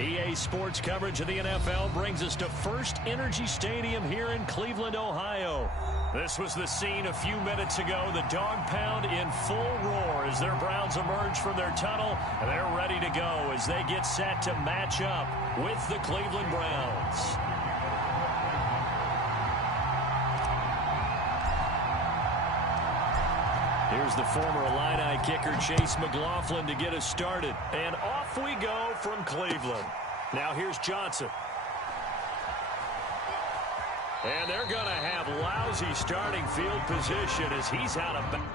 EA Sports coverage of the NFL brings us to First Energy Stadium here in Cleveland, Ohio. This was the scene a few minutes ago. The dog pound in full roar as their Browns emerge from their tunnel. They're ready to go as they get set to match up with the Cleveland Browns. Here's the former Illini kicker, Chase McLaughlin, to get us started. And off we go from Cleveland. Now here's Johnson. And they're going to have lousy starting field position as he's out of bounds.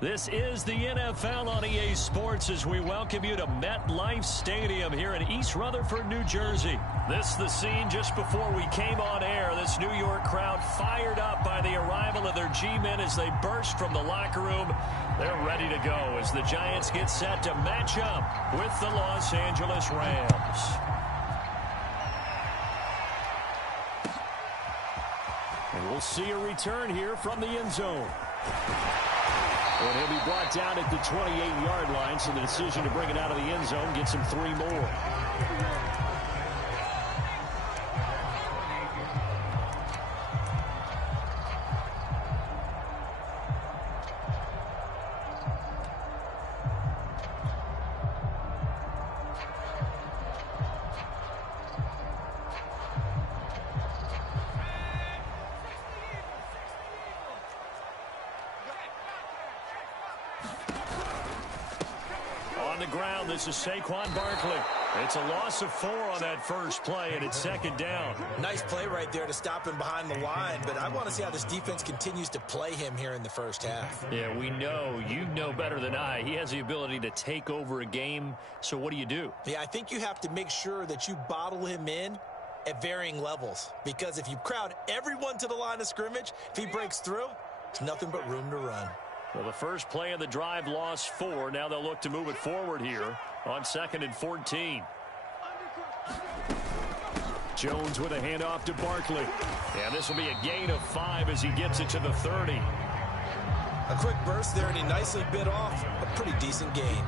This is the NFL on EA Sports as we welcome you to MetLife Stadium here in East Rutherford, New Jersey. This is the scene just before we came on air. This New York crowd fired up by the arrival of their G-men as they burst from the locker room. They're ready to go as the Giants get set to match up with the Los Angeles Rams. And we'll see a return here from the end zone. And he'll be brought down at the 28-yard line, so the decision to bring it out of the end zone gets him 3 more. Ground. This is Saquon Barkley. It's a loss of 4 on that first play, and it's 2nd down. Nice play right there to stop him behind the line, but I want to see how this defense continues to play him here in the first half. Yeah, we know. You know better than I. He has the ability to take over a game, so what do? Yeah, I think you have to make sure that you bottle him in at varying levels, because if you crowd everyone to the line of scrimmage, if he breaks through, it's nothing but room to run. Well, the first play of the drive lost 4. Now they'll look to move it forward here on 2nd and 14. Jones with a handoff to Barkley. And this will be a gain of 5 as he gets it to the 30. A quick burst there, and he nicely bit off a pretty decent gain.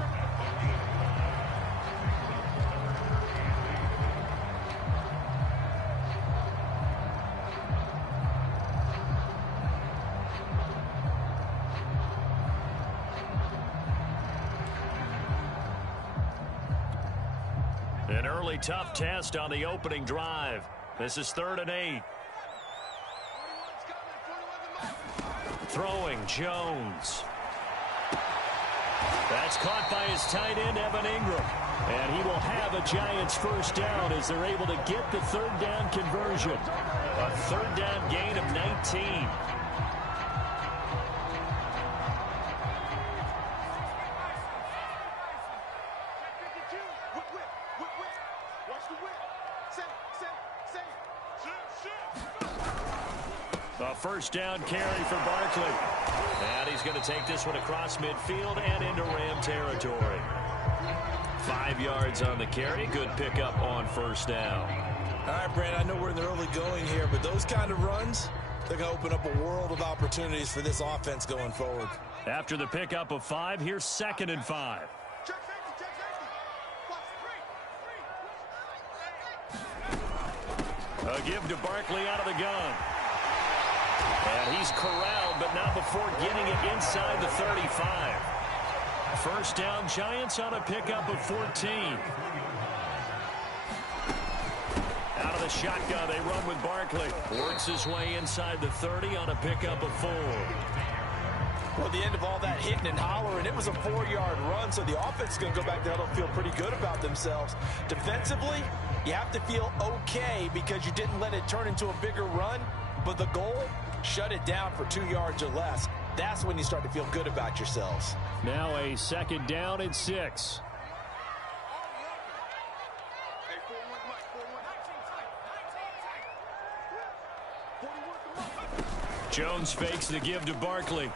An early tough test on the opening drive. This is 3rd and 8. Throwing Jones. That's caught by his tight end, Evan Ingram. And he will have a Giants first down as they're able to get the third down conversion. A third down gain of 19. A first down carry for Barkley. And he's going to take this one across midfield and into Ram territory. 5 yards on the carry. Good pickup on first down. All right, Brandon, I know we're in the early going here, but those kind of runs, they're going to open up a world of opportunities for this offense going forward. After the pickup of 5, here's 2nd and 5. A give to Barkley out of the gun. And he's corralled, but not before getting it inside the 35. First down, Giants on a pickup of 14. Out of the shotgun, they run with Barkley. Works his way inside the 30 on a pickup of 4. Well, at the end of all that hitting and hollering, it was a 4-yard run, so the offense is going to go back there and feel pretty good about themselves. Defensively, you have to feel okay because you didn't let it turn into a bigger run, but the goal, shut it down for 2 yards or less. That's when you start to feel good about yourselves. Now a 2nd down and 6. Jones fakes the give to Barkley.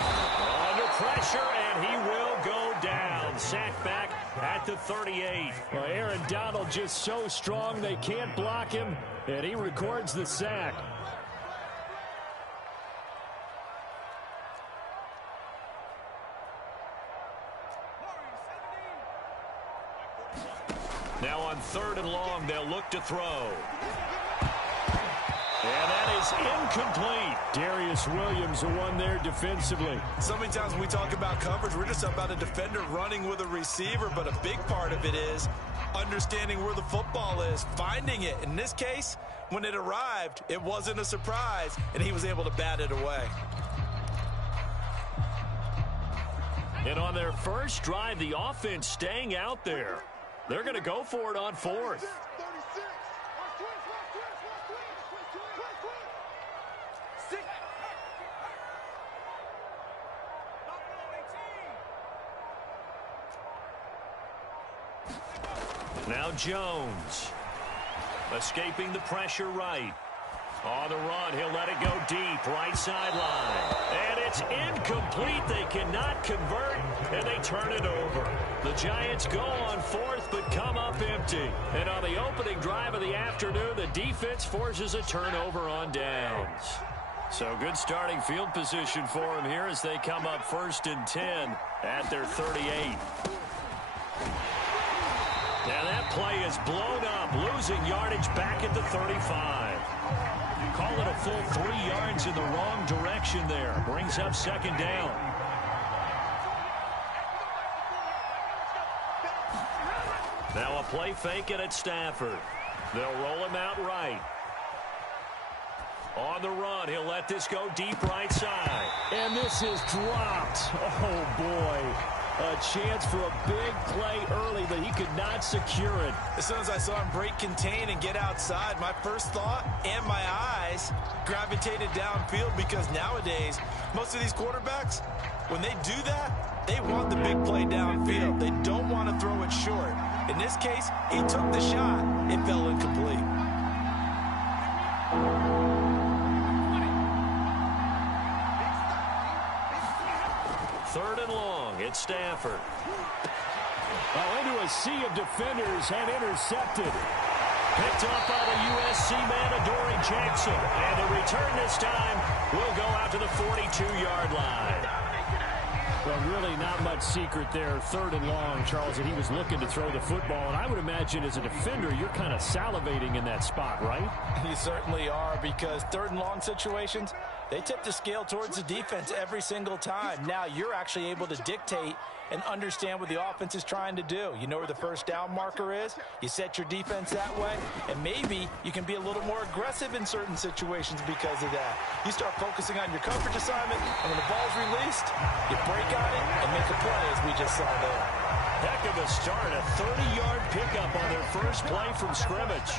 Under pressure, and he will go down. Sacked back at the 38. Well, Aaron Donald just so strong they can't block him, and he records the sack. Now on 3rd and long, they'll look to throw. And that is incomplete. Darius Williams, the one there defensively. So many times when we talk about coverage, we're just about a defender running with a receiver, but a big part of it is understanding where the football is, finding it. In this case, when it arrived, it wasn't a surprise, and he was able to bat it away. And on their first drive, the offense staying out there. They're going to go for it on 4th. Now Jones. Escaping the pressure right. On the run, he'll let it go deep, right sideline. And it's incomplete. They cannot convert, and they turn it over. The Giants go on 4th, but come up empty. And on the opening drive of the afternoon, the defense forces a turnover on downs. So good starting field position for them here as they come up 1st and 10 at their 38. Now that play is blown up, losing yardage back at the 35. Call it a full 3 yards in the wrong direction there. Brings up 2nd down. Now a play fake it at Stafford. They'll roll him out right. On the run, he'll let this go deep right side. And this is dropped. Oh, boy. A chance for a big play early, but he could not secure it. As soon as I saw him break contain and get outside, my first thought and my eyes gravitated downfield because nowadays, most of these quarterbacks, when they do that, they want the big play downfield. They don't want to throw it short. In this case, he took the shot. It fell incomplete. Third and long, it's Stafford. Well, into a sea of defenders and intercepted. Picked up by the USC man, Adoree Jackson. And the return this time will go out to the 42-yard line. Well, really not much secret there. 3rd and long, Charles, and he was looking to throw the football. And I would imagine as a defender, you're kind of salivating in that spot, right? You certainly are, because 3rd and long situations, They tip the scale towards the defense every single time. Now you're actually able to dictate and understand what the offense is trying to do. You know where the first down marker is. You set your defense that way, and maybe you can be a little more aggressive in certain situations because of that. You start focusing on your coverage assignment, and when the ball's released, you break on it and make a play, as we just saw there. Heck of a start, a 30-yard pickup on their first play from scrimmage.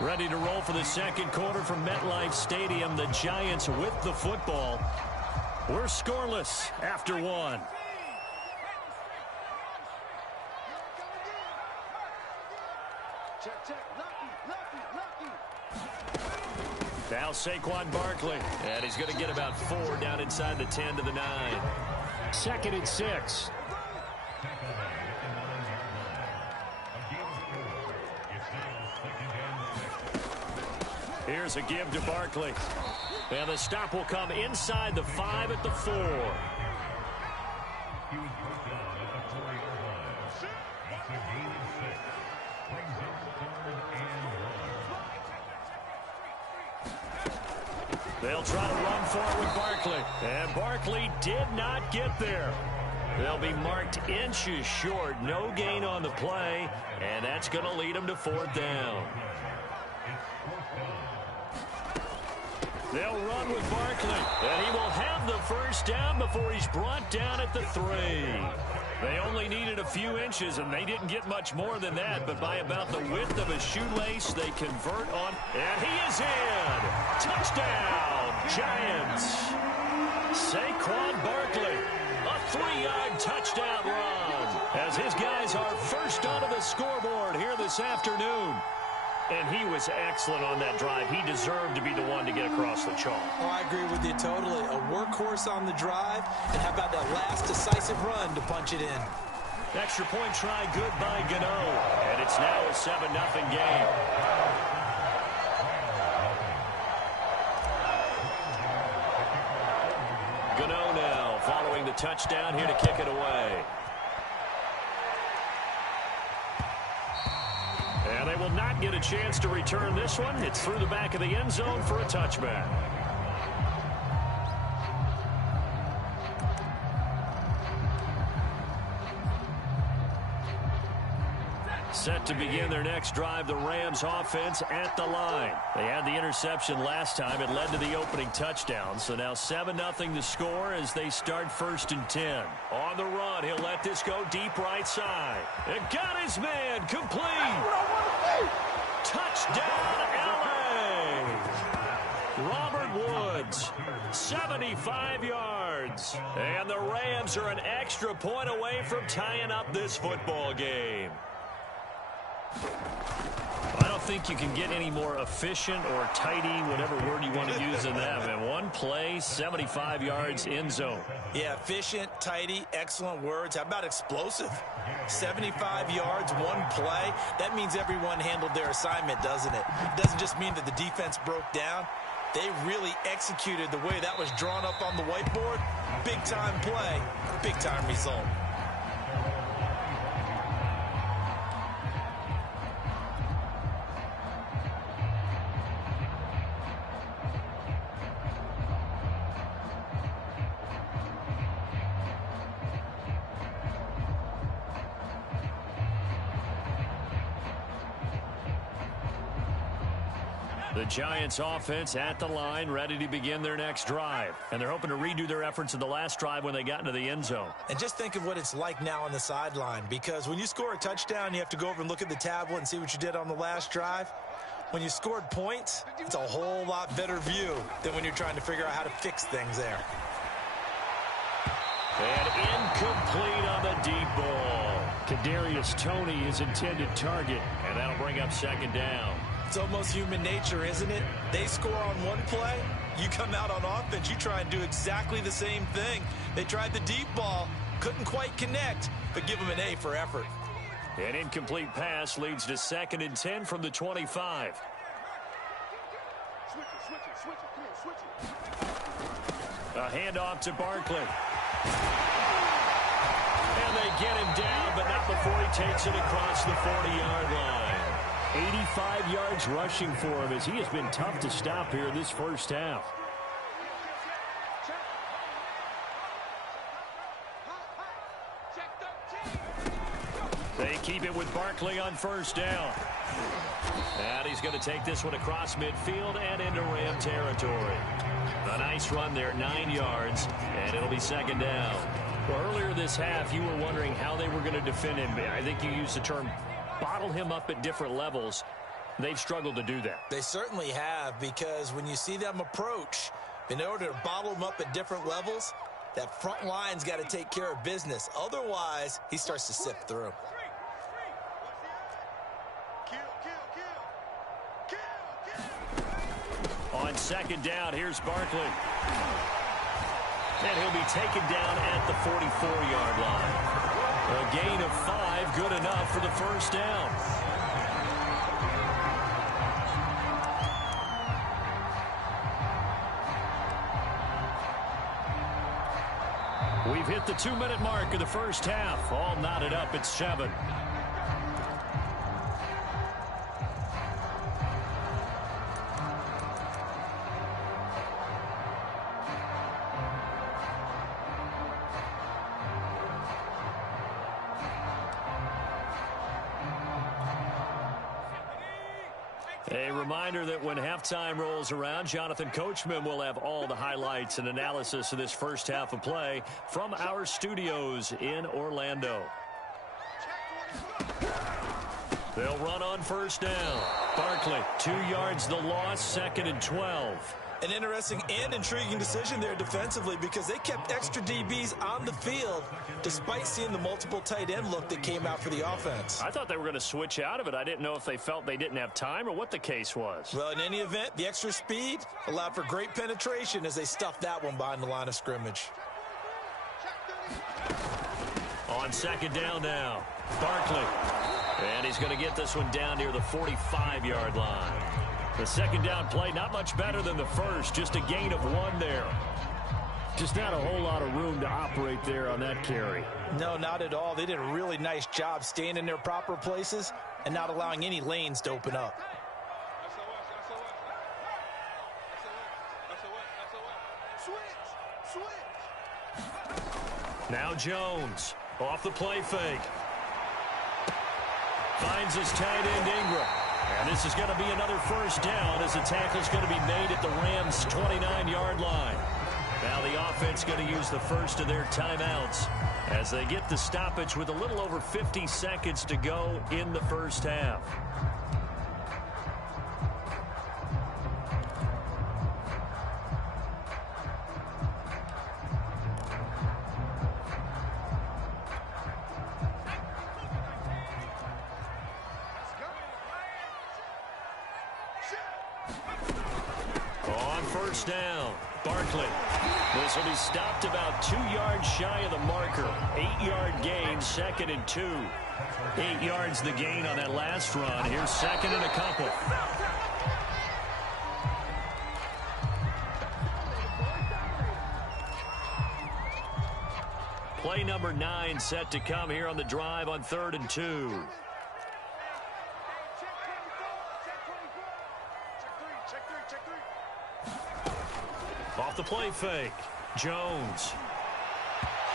Ready to roll for the second quarter from MetLife Stadium. The Giants with the football. We're scoreless after one. Now Saquon Barkley. And he's going to get about 4 down inside the 10 to the 9. 2nd and 6. Here's a give to Barkley. And the stop will come inside the 5 at the 4. They'll try to run for it with Barkley. And Barkley did not get there. They'll be marked inches short. No gain on the play. And that's going to lead them to 4th down. They'll run with Barkley, and he will have the first down before he's brought down at the 3. They only needed a few inches, and they didn't get much more than that, but by about the width of a shoelace, they convert on, and he is in! Touchdown, Giants! Saquon Barkley, a 3-yard touchdown run, as his guys are first onto the scoreboard here this afternoon. And he was excellent on that drive. He deserved to be the one to get across the chalk. Oh, I agree with you totally. A workhorse on the drive. And how about that last decisive run to punch it in? Extra point try good by Gano. And it's now a 7-0 game. Gano now following the touchdown here to kick it away. And they will not get a chance to return this one. It's through the back of the end zone for a touchback. Set to begin their next drive, the Rams offense at the line. They had the interception last time. It led to the opening touchdown. So now 7-0 to score as they start 1st and 10. On the run, he'll let this go deep right side. And got his man complete. Touchdown, LA. Robert Woods, 75 yards. And the Rams are an extra point away from tying up this football game. I don't think you can get any more efficient or tidy, whatever word you want to use in that, man. One play, 75 yards, end zone. Yeah, efficient, tidy, excellent words. How about explosive? 75 yards, one play. That means everyone handled their assignment, doesn't it? It doesn't just mean that the defense broke down. They really executed the way that was drawn up on the whiteboard. Big-time play, big-time result. The Giants offense at the line, ready to begin their next drive. And they're hoping to redo their efforts in the last drive when they got into the end zone. And just think of what it's like now on the sideline, because when you score a touchdown, you have to go over and look at the tablet and see what you did on the last drive. When you scored points, it's a whole lot better view than when you're trying to figure out how to fix things there. And incomplete on the deep ball. Kadarius Toney is intended target, and that'll bring up 2nd down. It's almost human nature, isn't it? They score on one play, you come out on offense, you try and do exactly the same thing. They tried the deep ball, couldn't quite connect, but give them an A for effort. An incomplete pass leads to 2nd and 10 from the 25. A handoff to Barkley. And they get him down, but not before he takes it across the 40-yard line. 85 yards rushing for him as he has been tough to stop here this first half. They keep it with Barkley on first down. And he's going to take this one across midfield and into Ram territory. A nice run there, 9 yards, and it'll be second down. Well, earlier this half, you were wondering how they were going to defend him. I think you used the term bottle him up at different levels. They've struggled to do that. They certainly have, because when you see them approach, in order to bottle him up at different levels, that front line's got to take care of business. Otherwise, he starts to sift through. On second down, here's Barkley. And he'll be taken down at the 44-yard line. A gain of 5, good enough for the first down. We've hit the 2-minute mark of the first half. All knotted up at 7. A reminder that when halftime rolls around, Jonathan Coachman will have all the highlights and analysis of this first half of play from our studios in Orlando. They'll run on first down. Barkley, 2 yards the loss, second and 12. An interesting and intriguing decision there defensively, because they kept extra DBs on the field despite seeing the multiple tight end look that came out for the offense. I thought they were going to switch out of it. I didn't know if they felt they didn't have time or what the case was. Well, in any event, the extra speed allowed for great penetration as they stuffed that one behind the line of scrimmage. On second down now, Barkley. And he's going to get this one down near the 45-yard line. The second down play, not much better than the first, just a gain of 1 there. Just not a whole lot of room to operate there on that carry. No, not at all. They did a really nice job staying in their proper places and not allowing any lanes to open up. Now Jones, off the play fake. Finds his tight end Ingram. And this is going to be another first down as the tackle's going to be made at the Rams' 29-yard line. Now the offense going to use the first of their timeouts as they get the stoppage with a little over 50 seconds to go in the first half. First down, Barkley. This will be stopped about 2 yards shy of the marker. 8-yard gain, second and 2. 8 yards the gain on that last run. Here's second and a couple. Play number 9 set to come here on the drive on 3rd and 2. Off the play fake, Jones.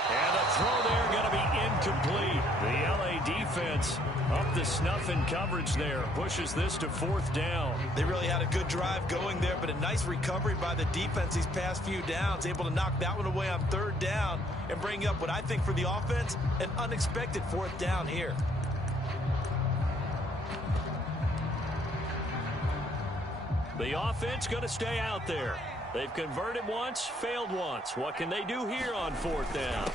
And a throw there going to be incomplete. The LA defense up the snuff in coverage there. Pushes this to 4th down. They really had a good drive going there, but a nice recovery by the defense these past few downs. Able to knock that one away on 3rd down and bring up what I think for the offense, an unexpected 4th down here. The offense going to stay out there. They've converted once, failed once. What can they do here on 4th down?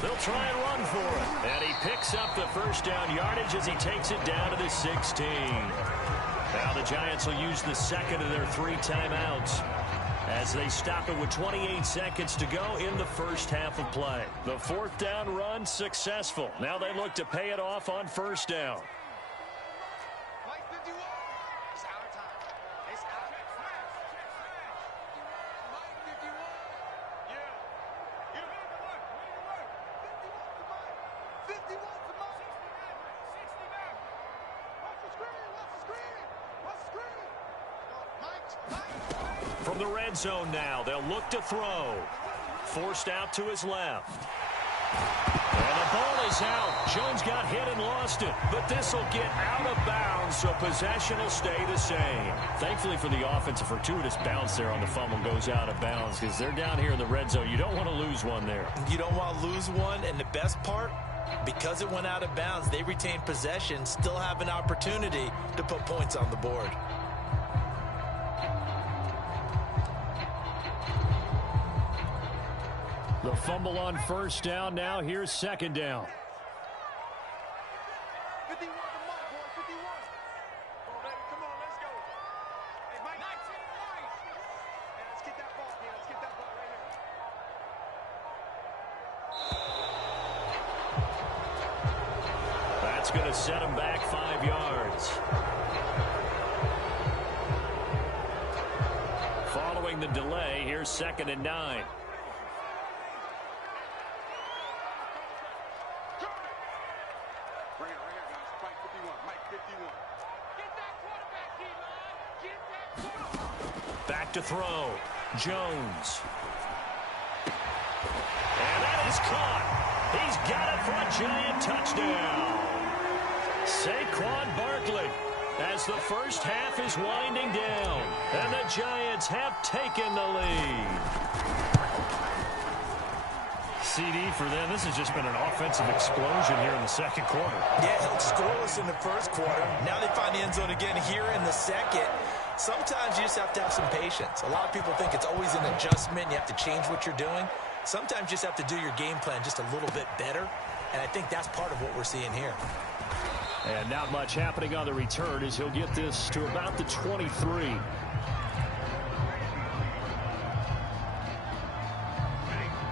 They'll try and run for it. And he picks up the first down yardage as he takes it down to the 16. Now the Giants will use the second of their 3 timeouts as they stop it with 28 seconds to go in the first half of play. The 4th down run successful. Now they look to pay it off on 1st down. From the red zone now, they'll look to throw. Forced out to his left. And the ball is out. Jones got hit and lost it. But this will get out of bounds, so possession will stay the same. Thankfully for the offense, a fortuitous bounce there on the fumble goes out of bounds because they're down here in the red zone. You don't want to lose one there. You don't want to lose one, and the best part, because it went out of bounds, they retain possession, still have an opportunity to put points on the board. The fumble on first down. Now here's second down. 51 to Mike, boy, 51. Come on, baby, come on, let's go. Hey, Mike. Hey, let's get that ball, man. Let's get that ball right here. That's going to set him back 5 yards. Following the delay, here's 2nd and 9. Back to throw. Jones. And that is caught. He's got it for a giant touchdown. Saquon Barkley, as the first half is winding down, and the Giants have taken the lead. CD for them. This has just been an offensive explosion here in the second quarter. Yeah, held scoreless in the first quarter. Now they find the end zone again here in the second. Sometimes you just have to have some patience. A lot of people think it's always an adjustment. You have to change what you're doing. Sometimes you just have to do your game plan just a little bit better. And I think that's part of what we're seeing here. And not much happening on the return as he'll get this to about the 23.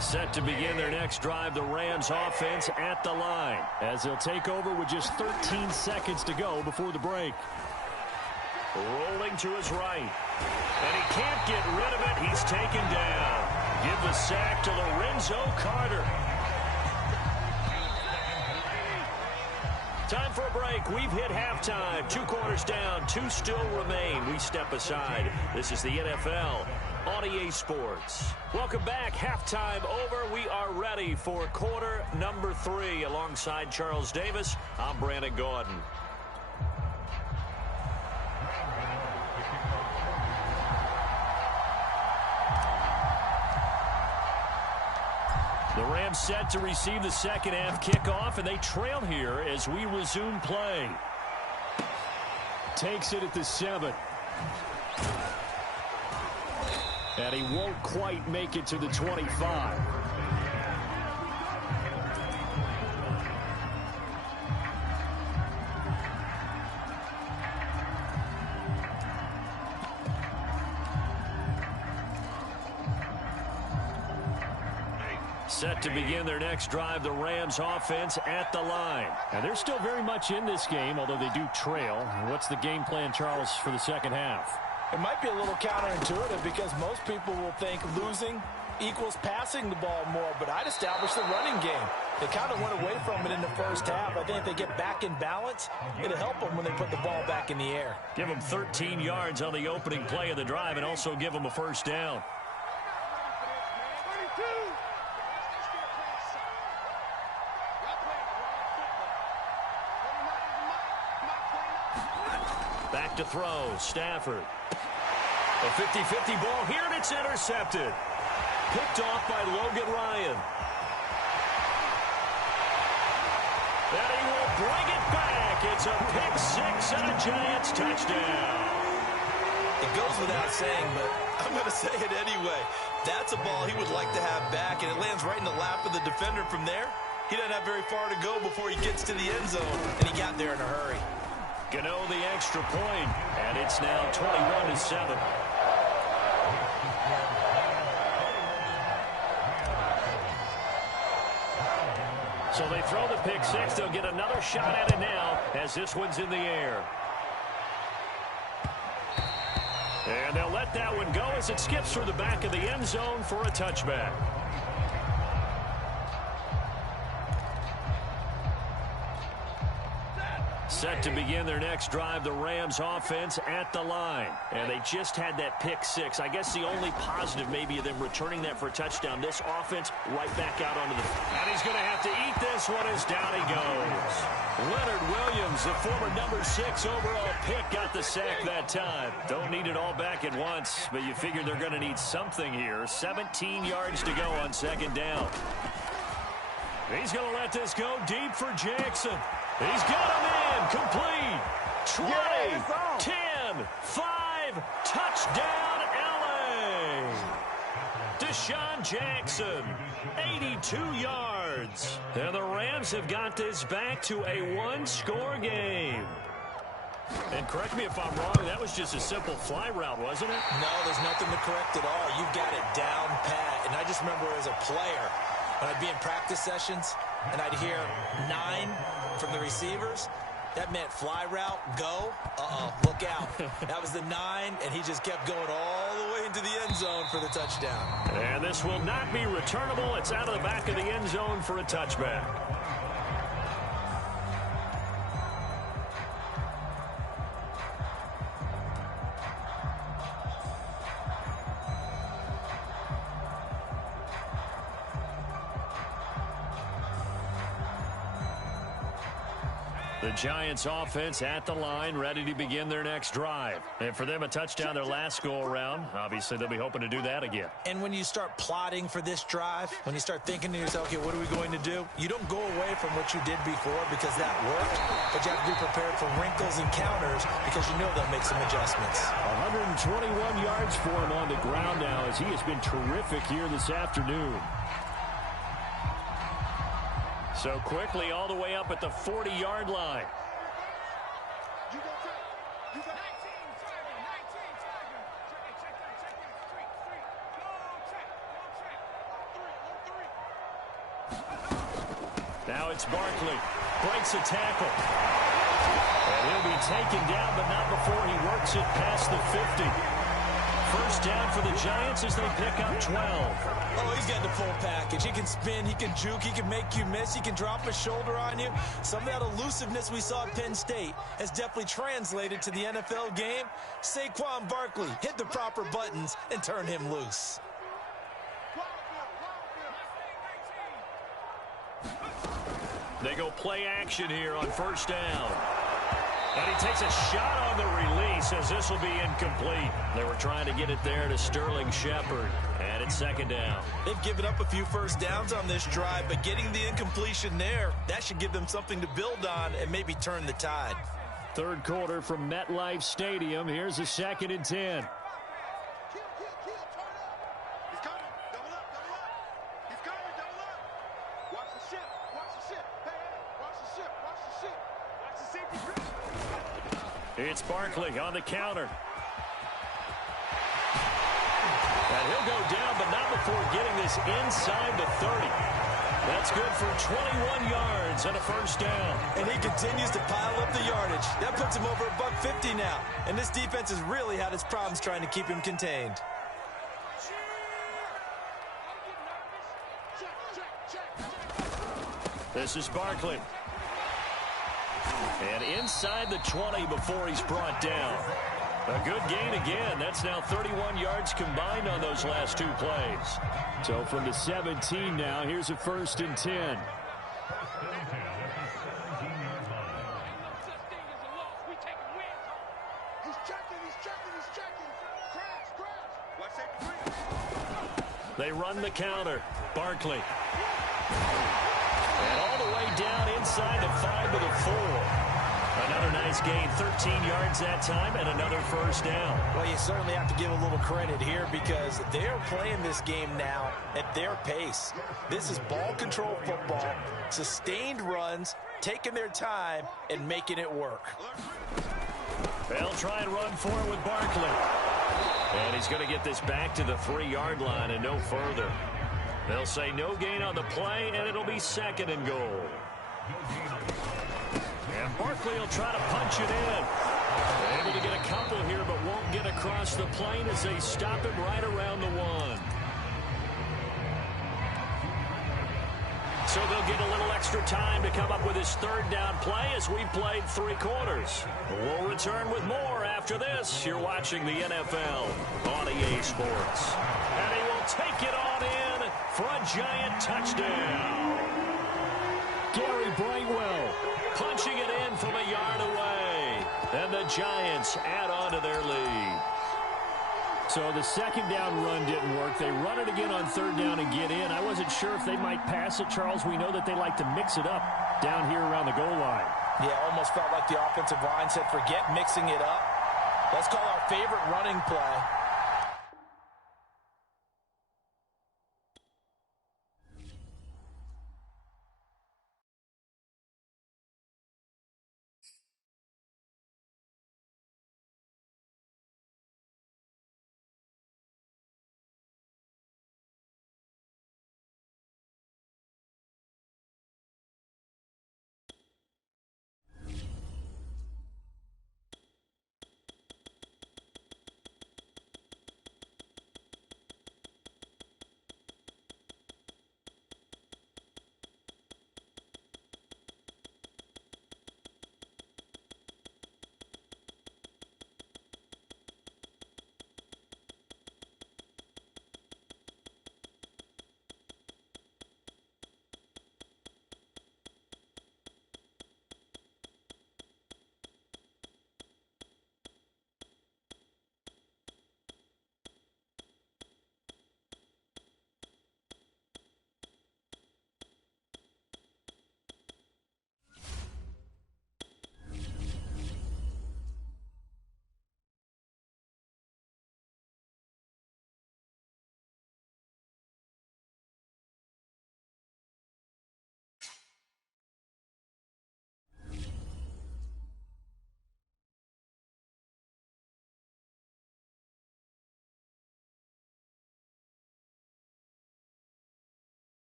Set to begin their next drive, the Rams offense at the line, as they'll take over with just 13 seconds to go before the break. Rolling to his right, and he can't get rid of it. He's taken down. Give the sack to Lorenzo Carter. Time for a break. We've hit halftime. 2 quarters down, 2 still remain. We step aside. This is the NFL on EA Sports. Welcome back. Halftime over. We are ready for quarter number 3. Alongside Charles Davis, I'm Brandon Gordon. The Rams set to receive the second half kickoff, and they trail here as we resume play. Takes it at the 7. And he won't quite make it to the 25. Set to begin their next drive, the Rams offense at the line. Now, they're still very much in this game, although they do trail. What's the game plan, Charles, for the second half? It might be a little counterintuitive because most people will think losing equals passing the ball more, but I'd establish the running game. They kind of went away from it in the first half. I think if they get back in balance, it'll help them when they put the ball back in the air. Give them 13 yards on the opening play of the drive and also give them a first down. Back to throw, Stafford. A 50-50 ball here, and it's intercepted. Picked off by Logan Ryan. And he will bring it back. It's a pick 6 and a Giants touchdown. It goes without saying, but I'm going to say it anyway. That's a ball he would like to have back, and it lands right in the lap of the defender from there. He doesn't have very far to go before he gets to the end zone, and he got there in a hurry. Gano the extra point, and it's now 21-7. So they throw the pick 6. They'll get another shot at it now as this one's in the air. And they'll let that one go as it skips through the back of the end zone for a touchback. Set to begin their next drive, the Rams offense at the line. And they just had that pick six. I guess the only positive maybe of them returning that for a touchdown. This offense right back out onto the... And he's going to have to eat this one as down he goes. Leonard Williams, the former number 6 overall pick, got the sack that time. Don't need it all back at once, but you figure they're going to need something here. 17 yards to go on second down. He's going to let this go deep for Jackson. He's got him in. Complete. 20, 10, 5, touchdown, L.A. Deshaun Jackson, 82 yards. And the Rams have got this back to a one-score game. And correct me if I'm wrong, that was just a simple fly route, wasn't it? No, there's nothing to correct at all. You've got it down pat. And I just remember as a player, when I'd be in practice sessions and I'd hear 9 from the receivers, that meant fly route, go, look out. That was the 9, and he just kept going all the way into the end zone for the touchdown. And this will not be returnable. It's out of the back of the end zone for a touchback. The Giants offense at the line, ready to begin their next drive. And for them, a touchdown their last go-around. Obviously, they'll be hoping to do that again. And when you start plotting for this drive, when you start thinking to yourself, okay, what are we going to do? You don't go away from what you did before because that worked, but you have to be prepared for wrinkles and counters because you know they'll make some adjustments. 121 yards for him on the ground now as he has been terrific here this afternoon. So quickly all the way up at the 40-yard line. You go check. You got 19 tackle, 19 tackle. Check that. Three. Go check. Now it's Barkley. Breaks a tackle. And he'll be taken down, but not before he works it past the 50. First down for the Giants as they pick up 12. Oh, he's got the full package. He can spin, he can juke, he can make you miss, he can drop a shoulder on you. Some of that elusiveness we saw at Penn State has definitely translated to the NFL game. Saquon Barkley hit the proper buttons and turn him loose. They go play action here on first down. And he takes a shot on the release as this will be incomplete. They were trying to get it there to Sterling Shepard. And it's second down. They've given up a few first downs on this drive, but getting the incompletion there, that should give them something to build on and maybe turn the tide. Third quarter from MetLife Stadium. Here's a 2nd and 10. Kill, turn up. He's coming. Double up. He's coming, double up. Watch the ship. Hey, watch the ship. Watch the safety grip. It's Barkley on the counter. And he'll go down, but not before getting this inside the 30. That's good for 21 yards and a first down. And he continues to pile up the yardage. That puts him over $150 now. And this defense has really had its problems trying to keep him contained. This is Barkley. And inside the 20 before he's brought down. A good gain again. That's now 31 yards combined on those last 2 plays. So from the 17 now, here's a 1st and 10. He's checking. Crash. Watch safety grip. They run the counter. Barkley. And all the way down inside the 5 to the 4. Another nice gain, 13 yards that time, and another first down. Well, you certainly have to give a little credit here because they're playing this game now at their pace. This is ball control football, sustained runs, taking their time, and making it work. They'll try and run for it with Barkley. And he's going to get this back to the 3-yard line and no further. They'll say no gain on the play, and it'll be 2nd and goal. And Barkley will try to punch it in. Able to get a couple here, but won't get across the plane as they stop him right around the 1. So they'll get a little extra time to come up with his third down play as we played 3 quarters. We'll return with more after this. You're watching the NFL on EA Sports. And he will take it on in for a giant touchdown. Gary Brightwell punching it in from a yard away. And the Giants add on to their lead. So the second down run didn't work. They run it again on third down and get in. I wasn't sure if they might pass it, Charles. We know that they like to mix it up down here around the goal line. Yeah, almost felt like the offensive line said, forget mixing it up. Let's call our favorite running play.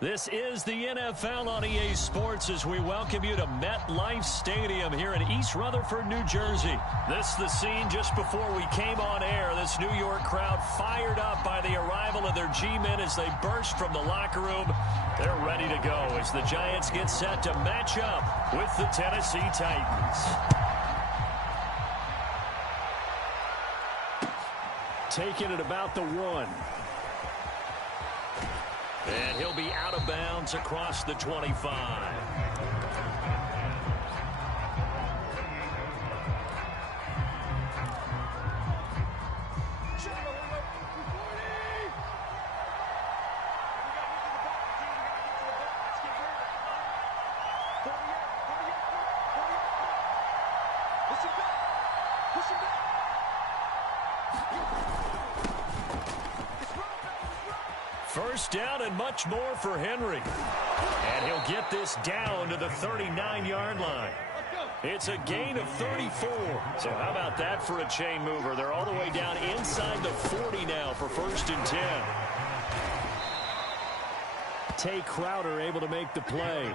This is the NFL on EA Sports as we welcome you to MetLife Stadium here in East Rutherford, New Jersey. This is the scene just before we came on air. This New York crowd fired up by the arrival of their G-men as they burst from the locker room. They're ready to go as the Giants get set to match up with the Tennessee Titans. Taking it about the 1. And he'll be out of bounds across the 25. First down and much more for Henry. And he'll get this down to the 39-yard line. It's a gain of 34. So how about that for a chain mover? They're all the way down inside the 40 now for 1st and 10. Tay Crowder able to make the play.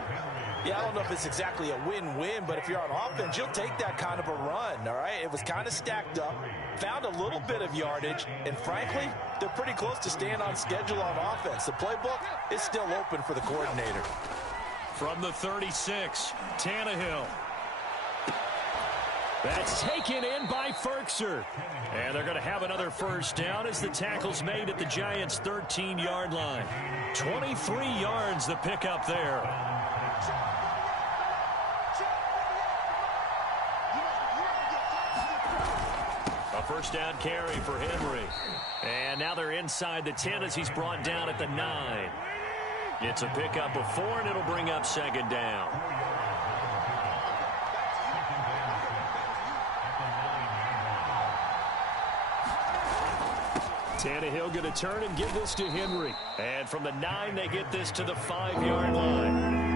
Yeah, I don't know if it's exactly a win-win, but if you're on offense, you'll take that kind of a run, all right? It was kind of stacked up, found a little bit of yardage, and frankly, they're pretty close to staying on schedule on offense. The playbook is still open for the coordinator. From the 36, Tannehill. That's taken in by Ferkser. And they're going to have another first down as the tackle's made at the Giants' 13-yard line. 23 yards the pickup there. A first down carry for Henry. And now they're inside the 10 as he's brought down at the 9. It's a pickup of 4, and it'll bring up 2nd down. Tannehill going to turn and give this to Henry. And from the 9, they get this to the 5-yard line.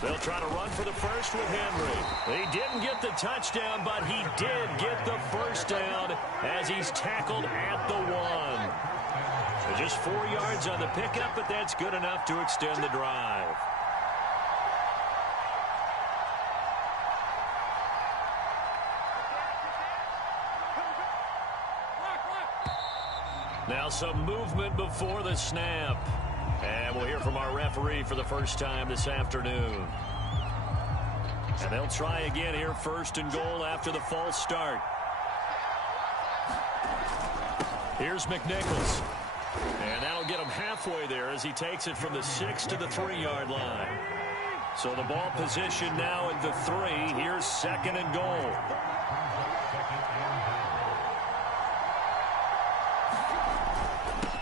They'll try to run for the first with Henry. He didn't get the touchdown, but he did get the first down as he's tackled at the 1. So just 4 yards on the pickup, but that's good enough to extend the drive. Now some movement before the snap. And we'll hear from our referee for the first time this afternoon. And they'll try again here, first and goal after the false start. Here's McNichols. And that'll get him halfway there as he takes it from the 6 to the 3-yard line. So the ball position now at the 3. Here's second and goal.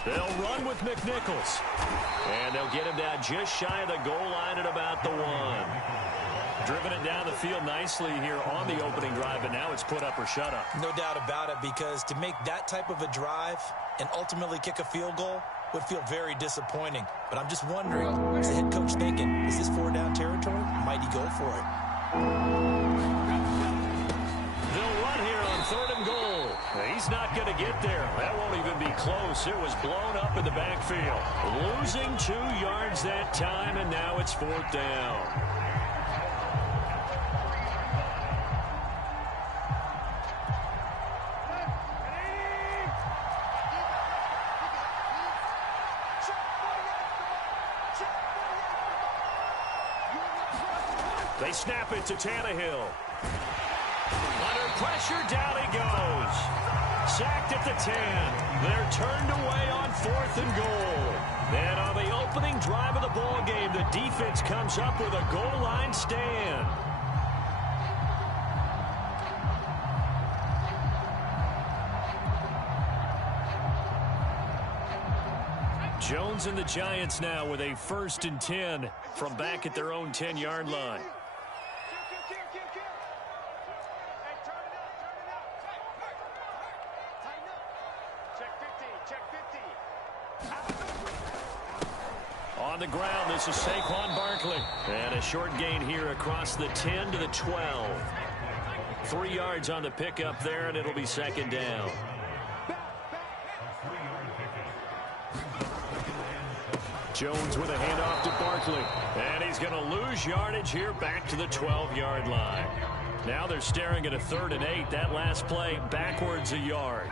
They'll run with McNichols. And they'll get him down just shy of the goal line at about the 1. Driven it down the field nicely here on the opening drive, but now it's put up or shut up. No doubt about it, because to make that type of a drive and ultimately kick a field goal would feel very disappointing. But I'm just wondering, is the head coach thinking, is this 4-down territory? Might he go for it? They'll run here on third and goal. He's not going to get there. That won't even be close. It was blown up in the backfield. Losing 2 yards that time, and now it's 4th down. They snap it to Tannehill. Under pressure, down he goes. Sacked at the 10. They're turned away on 4th and goal. And on the opening drive of the ball game, the defense comes up with a goal line stand. Jones and the Giants now with a 1st and 10 from back at their own 10-yard line. On the ground, this is Saquon Barkley. And a short gain here across the 10 to the 12. 3 yards on the pickup there, and it'll be 2nd down. Jones with a handoff to Barkley. And he's going to lose yardage here back to the 12-yard line. Now they're staring at a 3rd and 8. That last play backwards a yard.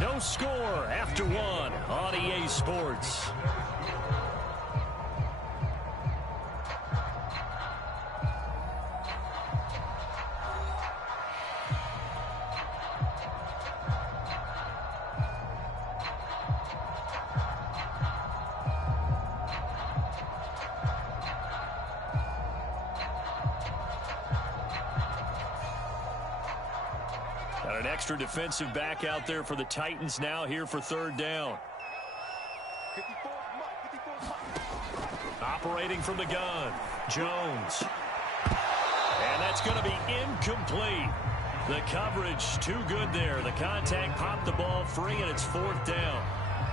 No score after 1 on EA Sports. Got an extra defensive back out there for the Titans now here for 3rd down. Operating from the gun, Jones. And that's going to be incomplete. The coverage too good there. The contact popped the ball free, and it's 4th down.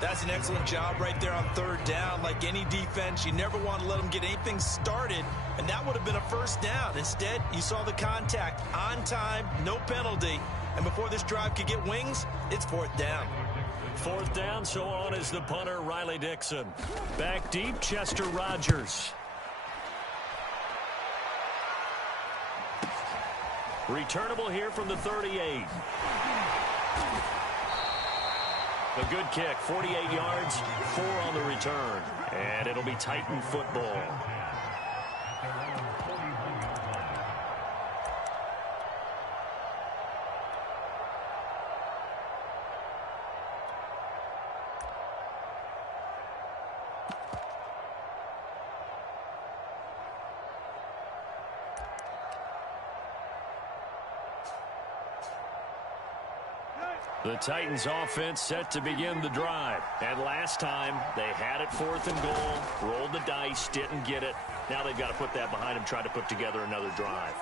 That's an excellent job right there on 3rd down. Like any defense, you never want to let them get anything started, and that would have been a 1st down. Instead, you saw the contact on time, no penalty. And before this drive could get wings, it's 4th down. 4th down, so on is the punter, Riley Dixon. Back deep, Chester Rogers. Returnable here from the 38. A good kick, 48 yards, 4 on the return. And it'll be Titan football. The Titans offense set to begin the drive. And last time, they had it 4th and goal, rolled the dice, didn't get it. Now they've got to put that behind them, try to put together another drive.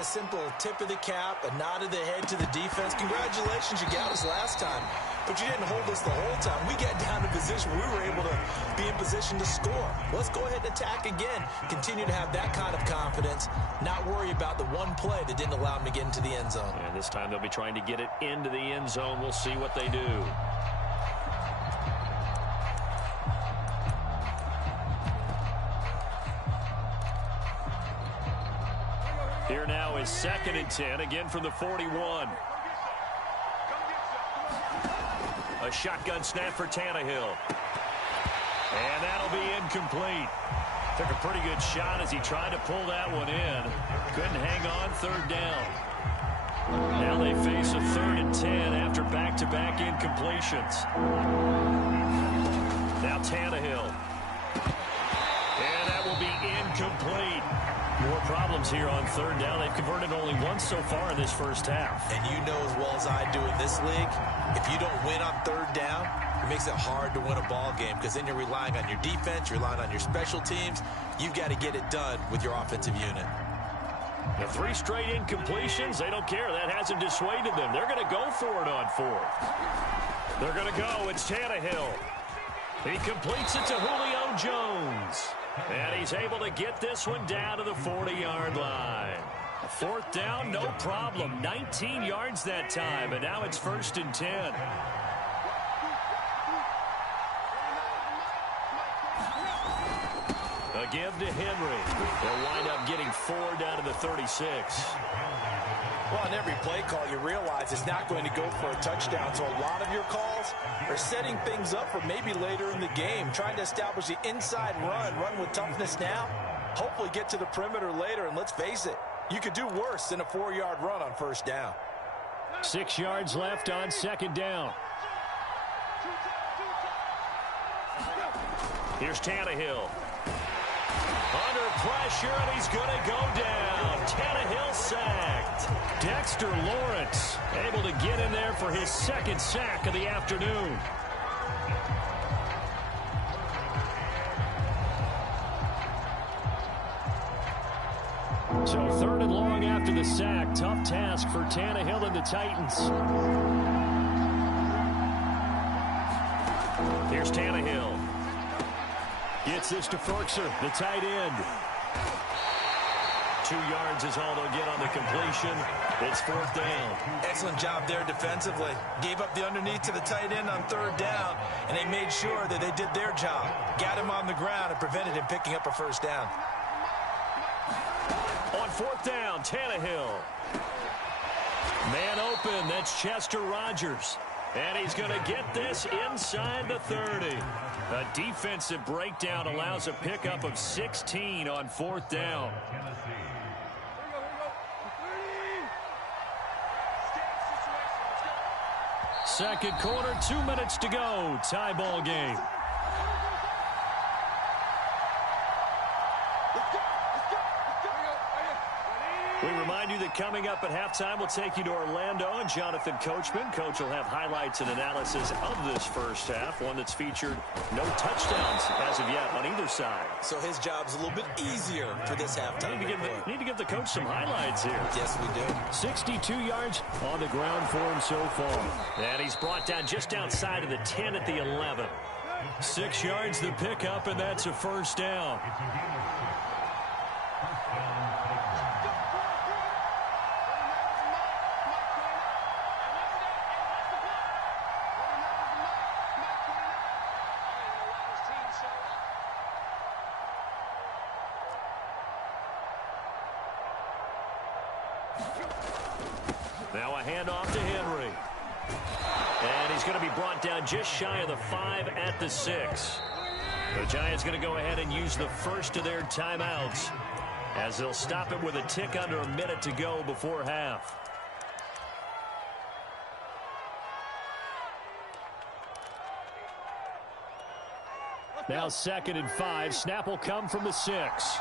A simple tip of the cap, a nod of the head to the defense. Congratulations, you got us last time. But you didn't hold us the whole time. We got down to position where we were able to be in position to score. Let's go ahead and attack again. Continue to have that kind of confidence. Not worry about the one play that didn't allow them to get into the end zone. And this time they'll be trying to get it into the end zone. We'll see what they do. Here now is 2nd and 10, again from the 41. A shotgun snap for Tannehill. And that'll be incomplete. Took a pretty good shot as he tried to pull that one in. Couldn't hang on, 3rd down. Now they face a 3rd and 10 after back-to-back incompletions. Now Tannehill. And that will be incomplete. More problems here on 3rd down. They've converted only once so far in this first half. And you know as well as I do in this league, if you don't win on 3rd down, it makes it hard to win a ball game because then you're relying on your defense, you're relying on your special teams. You've got to get it done with your offensive unit. The 3 straight incompletions, they don't care. That hasn't dissuaded them. They're going to go for it on 4th. They're going to go. It's Tannehill. He completes it to Julio Jones. And he's able to get this one down to the 40-yard line. 4th down, no problem. 19 yards that time, and now it's 1st and 10. A give to Henry. They'll wind up getting 4 down to the 36. Well, on every play call, you realize it's not going to go for a touchdown. So a lot of your calls are setting things up for maybe later in the game, trying to establish the inside run with toughness now, hopefully get to the perimeter later. And let's face it, you could do worse than a 4-yard run on 1st down. 6 yards left on 2nd down. Here's Tannehill. Under pressure, and he's going to go down. Tannehill sacked. Dexter Lawrence able to get in there for his 2nd sack of the afternoon. So 3rd and long after the sack. Tough task for Tannehill and the Titans. Here's Tannehill. Gets this to Ferkser, the tight end. 2 yards is all they'll get on the completion. It's 4th down. Excellent job there defensively. Gave up the underneath to the tight end on 3rd down, and they made sure that they did their job. Got him on the ground and prevented him picking up a 1st down. On 4th down, Tannehill. Man open, that's Chester Rogers. And he's going to get this inside the 30. A defensive breakdown allows a pickup of 16 on 4th down. Second quarter, 2 minutes to go. Tie ball game. We remind you that coming up at halftime, we'll take you to Orlando and Jonathan Coachman. Coach will have highlights and analysis of this first half, one that's featured no touchdowns as of yet on either side. So his job's a little bit easier for this halftime. Need to give the coach some highlights here. Yes, we do. 62 yards on the ground for him so far. And he's brought down just outside of the 10 at the 11. 6 yards the pickup, and that's a 1st down. Now a handoff to Henry. And he's going to be brought down just shy of the 5 at the 6. The Giants going to go ahead and use the first of their timeouts as they'll stop it with a tick under a minute to go before half. Now 2nd and 5. Snap will come from the 6.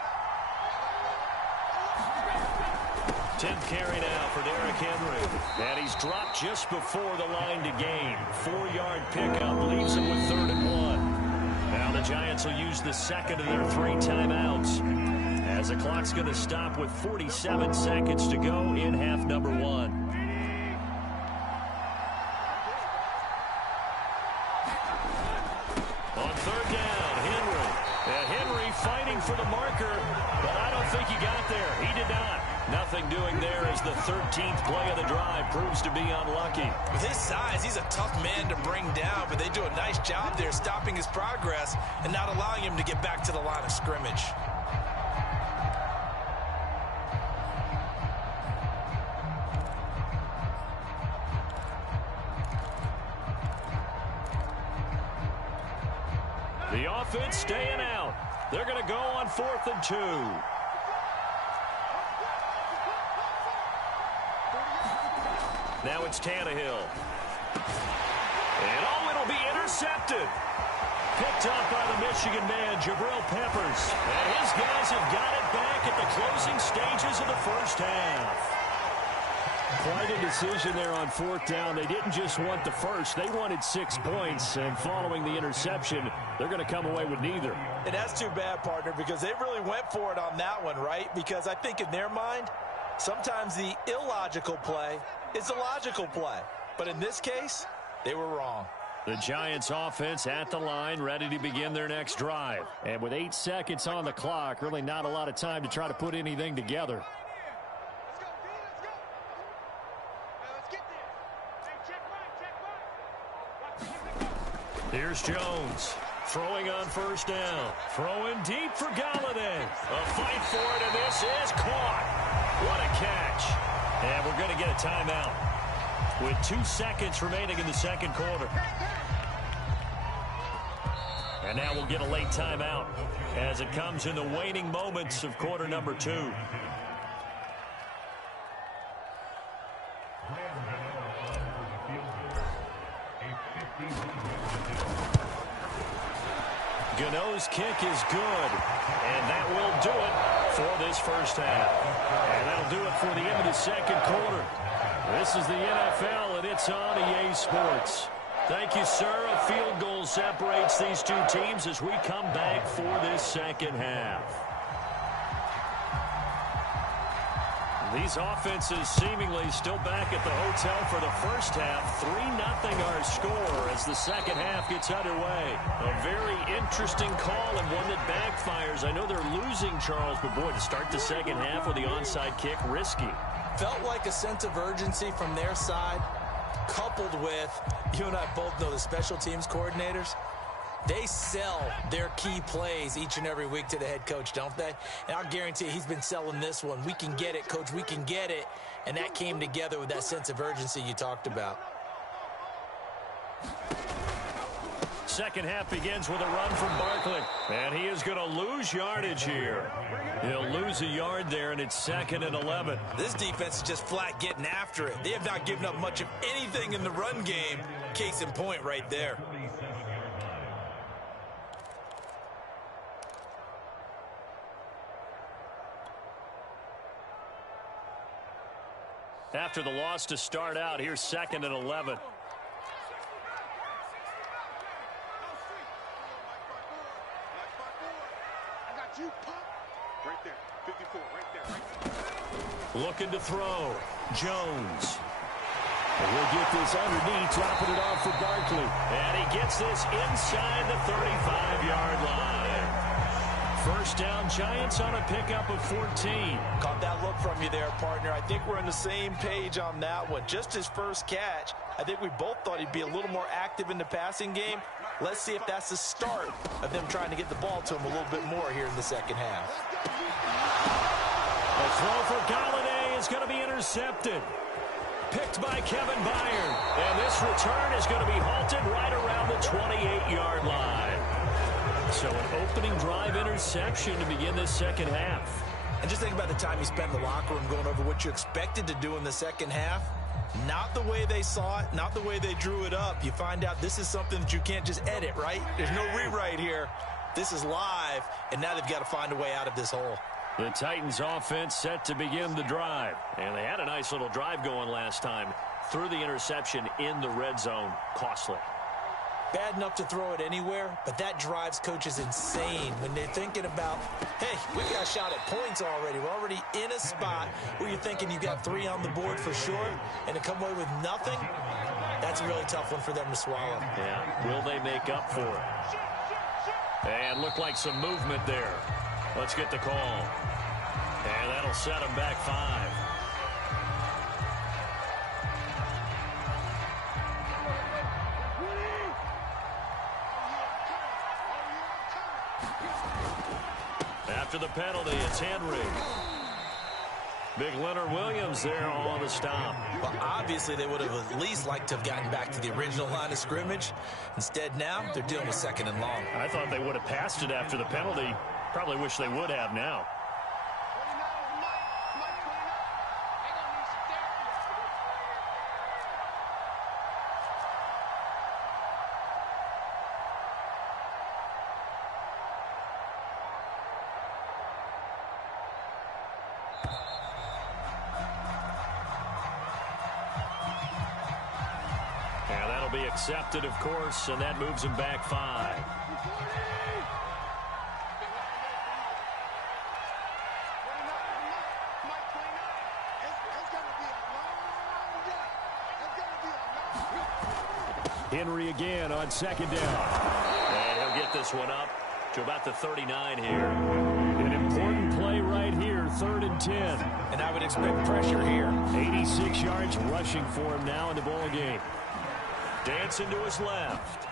10th carry now for Derrick Henry. And he's dropped just before the line to gain. 4-yard pickup leaves him with 3rd and 1. Now the Giants will use the second of their 3 timeouts, as the clock's going to stop with 47 seconds to go in half number 1. On 3rd down, Henry. And Henry fighting for the marker, but I don't think he got there. He did not. Nothing doing there as the 13th play of the drive proves to be unlucky. With his size, he's a tough man to bring down, but they do a nice job there stopping his progress and not allowing him to get back to the line of scrimmage. The offense staying out. They're going to go on 4th and 2. Now it's Tannehill. And it'll be intercepted. Picked up by the Michigan man, Jabril Peppers. And his guys have got it back at the closing stages of the first half. Quite a decision there on 4th down. They didn't just want the first. They wanted 6 points. And following the interception, they're going to come away with neither. And that's too bad, partner, because they really went for it on that one, right? Because I think in their mind, sometimes the illogical play is a logical play. But in this case, they were wrong. The Giants offense at the line, ready to begin their next drive. And with 8 seconds on the clock, really not a lot of time to try to put anything together. Here's Jones, throwing on 1st down. Throwing deep for Galladay. A fight for it, and this is caught. What a catch. And we're going to get a timeout with 2 seconds remaining in the second quarter. And now we'll get a late timeout as it comes in the waning moments of quarter number 2. Gano's kick is good, and that will do it for this first half. And that'll do it for the end of the second quarter. This is the NFL, and it's on EA Sports. Thank you, sir. A field goal separates these two teams as we come back for this second half. These offenses seemingly still back at the hotel for the first half. 3-0 our score as the second half gets underway. A very interesting call and one that backfires. I know they're losing, Charles, but boy, to start the second half with the onside kick, risky. Felt like a sense of urgency from their side, coupled with, you and I both know the special teams coordinators. They sell their key plays each and every week to the head coach, don't they? And I'll guarantee he's been selling this one. We can get it, coach. We can get it. And that came together with that sense of urgency you talked about. Second half begins with a run from Barkley. And he is going to lose yardage here. He'll lose a yard there, and it's 2nd and 11. This defense is just flat getting after it. They have not given up much of anything in the run game. Case in point right there. After the loss to start out, here's 2nd and 11. Right there, 54, right there. Looking to throw. Jones. And he'll get this underneath, dropping it off for Barkley. And he gets this inside the 35-yard line. First down, Giants on a pickup of 14. Caught that look from you there, partner. I think we're on the same page on that one. Just his first catch. I think we both thought he'd be a little more active in the passing game. Let's see if that's the start of them trying to get the ball to him a little bit more here in the second half. A throw for Galladay is going to be intercepted. Picked by Kevin Byard. And this return is going to be halted right around the 28-yard line. So an opening drive interception to begin this second half. And just think about the time you spent in the locker room going over what you expected to do in the second half. Not the way they saw it, not the way they drew it up. You find out this is something that you can't just edit, right? There's no rewrite here. This is live, and now they've got to find a way out of this hole. The Titans offense set to begin the drive. And they had a nice little drive going last time. Threw the interception in the red zone. Costly. Bad enough to throw it anywhere, but that drives coaches insane when they're thinking about, hey, we got a shot at points already. We're already in a spot where you're thinking you got 3 on the board for sure, and to come away with nothing, that's a really tough one for them to swallow. Yeah, will they make up for it? And looked like some movement there. Let's get the call. And that'll set them back 5. After the penalty, it's Henry. Big Leonard Williams there on the stop. Well, obviously they would have at least liked to have gotten back to the original line of scrimmage. Instead now, they're dealing with 2nd and long. I thought they would have passed it after the penalty. Probably wish they would have now. Be accepted, of course, and that moves him back 5. Henry again on 2nd down. And he'll get this one up to about the 39 here. An important play right here, 3rd and 10. And I would expect pressure here. 86 yards rushing for him now in the ball game. Dancing to his left.